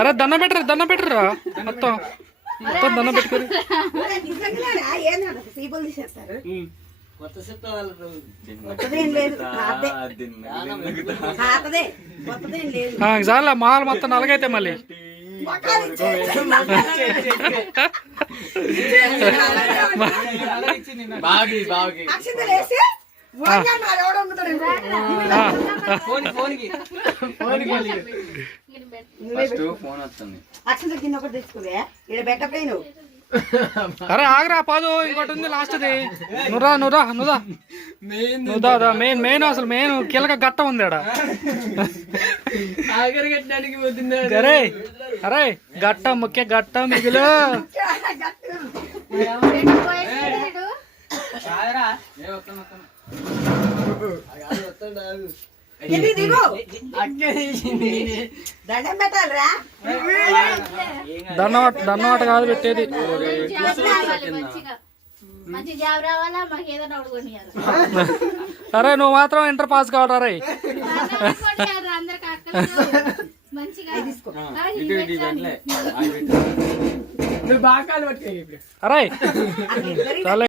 అరే దండం పెట్టరా మొత్తం దండం పెట్టుకోరు. చాలా మాల్ మొత్తం నలగైతే మళ్ళీ అరే ఆగరా పాదు ఇంకోటి ఉంది లాస్ట్ది నువ్వుదా మెయిన్ అసలు మెయిన్ కీలక గట్ట ఉంది ఆడ. అరే అరే గట్ట ముఖ్య గట్ట మిగులు దన్నమాట కాదు పెట్టేది. అరే నువ్వు మాత్రం ఇంటర్ పాస్ కావడం రే. అరే